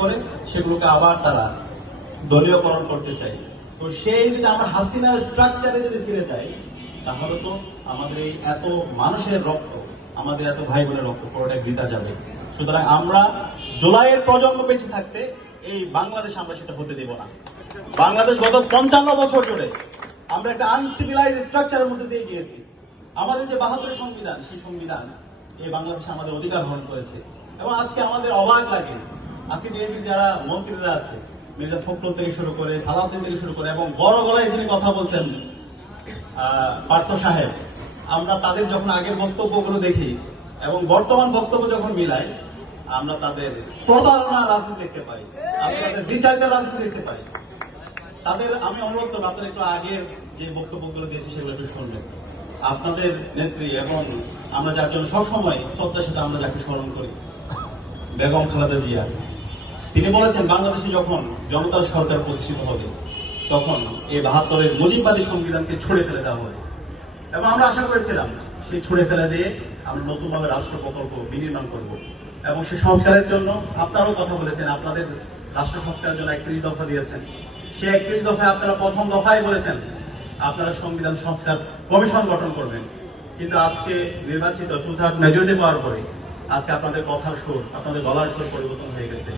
করে সেগুলোকে আবার তারা দলীয়করণ করতে চায়। তো সেই যদি আমরা হাসিনার স্ট্রাকচারে যদি ফিরে যাই, তাহলে তো আমাদের এই এত মানুষের রক্ত, আমাদের এত ভাই বোনের রক্ত পুরোটাই বৃথা যাবে। সুতরাং আমরা জুলাইয়ের প্রজন্ম বেঁচে থাকতে এই বাংলাদেশ আমরা সেটা হতে দেব না। বাংলাদেশ গত 55 বছর ধরে আমরা একটা আনসিভিলাইজ স্ট্রাকচারের মধ্যে দিয়ে গিয়েছি। আমাদের যে 72 সংবিধান, সেই সংবিধান এই বাংলাদেশে আমাদের অধিকার হরণ করেছে। এবং আজকে আমাদের অবাক লাগে, আজকে বিএনপির যারা মন্ত্রীরা আছে, মির্জা ফখরুল থেকে শুরু করে, সালাউদ্দিন থেকে শুরু করে, এবং বড় গলায় যিনি কথা বলছেন পার্থ সাহেব, আমরা তাদের যখন আগের বক্তব্যগুলো দেখি এবং বর্তমান বক্তব্য যখন মিলাই, আমরা তাদের প্রতারণা রাজনীতি দেখতে পাই, আমরা তাদের দ্বিচারিতা রাজনীতি দেখতে পাই। তাদের আমি অনুরোধ করবো, আপনারা একটু আগের যে বক্তব্যগুলো দিয়েছি সেগুলো একটু শুনবেন। আপনাদের নেত্রী এবং আমরা যার জন্য সবসময় শ্রদ্ধার সাথে আমরা যাকে স্মরণ করি, বেগম খালেদা জিয়া, তিনি বলেছেন বাংলাদেশে যখন জনতার সরকার প্রতিষ্ঠিত হবে তখন এই 72-এর মুজিববাদী সংবিধানকে ছুড়ে ফেলে দেওয়া হবে। এবং আমরা আশা করেছিলাম সেই ছুড়ে ফেলে দিয়ে আমরা নতুনভাবে রাষ্ট্র প্রকল্প বিনির্মাণ করব। এবং সেই সংস্কারের জন্য আপনারাও কথা বলেছেন, আপনাদের রাষ্ট্র সংস্কারের জন্য 31 দফা দিয়েছেন। সেই 31 দফায় আপনারা প্রথম দফায় বলেছেন আপনারা সংবিধান সংস্কার কমিশন গঠন করবেন। কিন্তু আজকে নির্বাচিত 2/3 মেজরিটি পাওয়ার পরে আজকে আপনাদের কথার সুর, আপনাদের গলার সুর পরিবর্তন হয়ে গেছে।